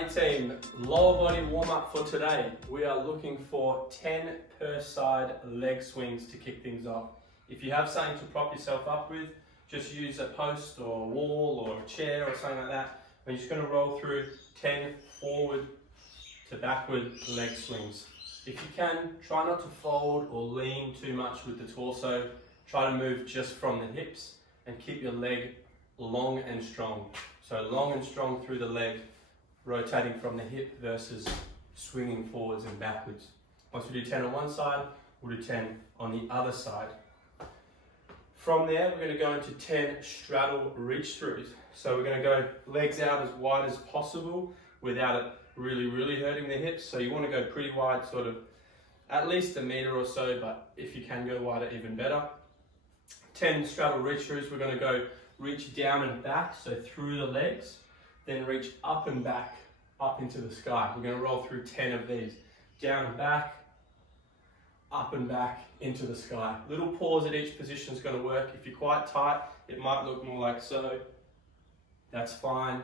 Alrighty team, lower body warm up for today. We are looking for 10 per side leg swings to kick things off. If you have something to prop yourself up with, just use a post or a wall or a chair or something like that. We're just going to roll through 10 forward to backward leg swings. If you can, try not to fold or lean too much with the torso. Try to move just from the hips and keep your leg long and strong. So long and strong through the leg, rotating from the hip versus swinging forwards and backwards. Once we do 10 on one side, we'll do 10 on the other side. From there, we're going to go into 10 straddle reach throughs. So we're going to go legs out as wide as possible without it really hurting the hips. So you want to go pretty wide, sort of at least a meter or so, but if you can go wider, even better. 10 straddle reach throughs, we're going to go reach down and back, so through the legs, then reach up and back, up into the sky. We're going to roll through 10 of these. Down and back, up and back, into the sky. Little pause at each position is going to work. If you're quite tight, it might look more like so. That's fine.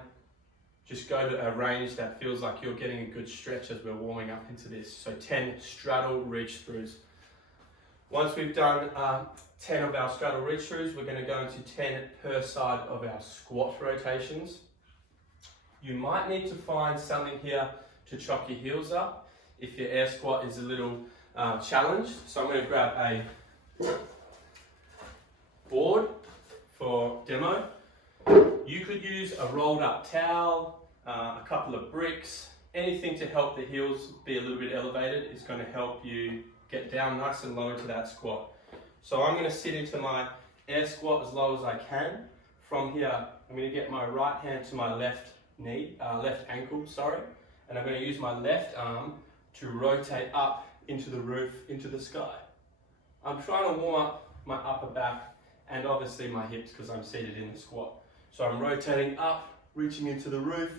Just go to a range that feels like you're getting a good stretch as we're warming up into this. So 10 straddle reach throughs. Once we've done 10 of our straddle reach throughs, we're going to go into 10 per side of our squat rotations. You might need to find something here to chop your heels up if your air squat is a little challenged. So I'm going to grab a board for demo. You could use a rolled up towel, a couple of bricks, anything to help the heels be a little bit elevated is going to help you get down nice and low into that squat. So I'm going to sit into my air squat as low as I can. From here, I'm going to get my right hand to my left ankle, and I'm going to use my left arm to rotate up into the roof, into the sky. I'm trying to warm up my upper back and obviously my hips because I'm seated in the squat. So I'm rotating up, reaching into the roof.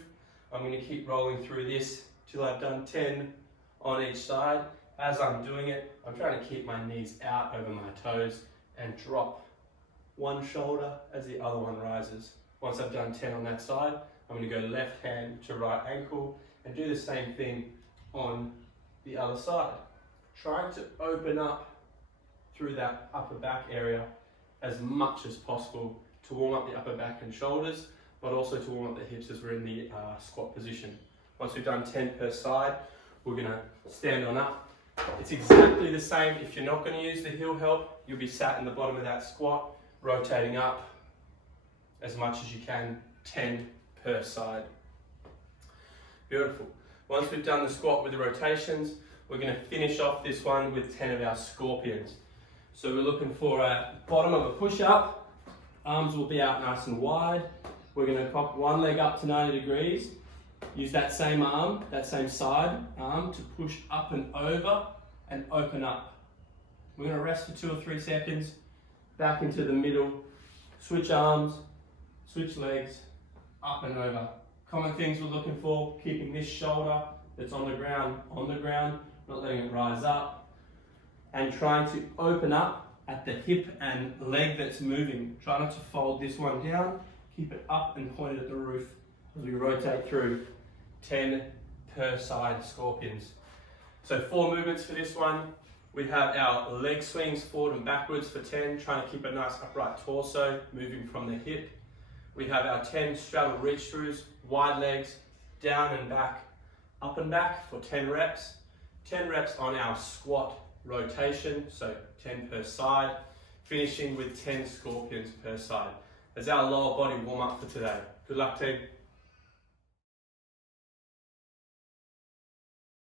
I'm going to keep rolling through this till I've done 10 on each side. As I'm doing it, I'm trying to keep my knees out over my toes and drop one shoulder as the other one rises. Once I've done 10 on that side, I'm going to go left hand to right ankle and do the same thing on the other side. Trying to open up through that upper back area as much as possible to warm up the upper back and shoulders, but also to warm up the hips as we're in the squat position. Once we've done 10 per side, we're going to stand on up. It's exactly the same. If you're not going to use the heel help, you'll be sat in the bottom of that squat, rotating up as much as you can, 10 per side. Beautiful. Once we've done the squat with the rotations, we're going to finish off this one with 10 of our scorpions. So we're looking for a bottom of a push-up. Arms will be out nice and wide. We're going to pop one leg up to 90 degrees. Use that same arm, that same side arm to push up and over and open up. We're going to rest for 2 or 3 seconds, back into the middle, switch arms, switch legs, up and over. Common things we're looking for, keeping this shoulder that's on the ground, not letting it rise up, and trying to open up at the hip and leg that's moving. Try not to fold this one down, keep it up and pointed at the roof as we rotate through 10 per side scorpions. So 4 movements for this one. We have our leg swings forward and backwards for 10, trying to keep a nice upright torso, moving from the hip. We have our 10 straddle reach throughs, wide legs, down and back, up and back for 10 reps. 10 reps on our squat rotation, so 10 per side, finishing with 10 scorpions per side. That's our lower body warm up for today. Good luck team.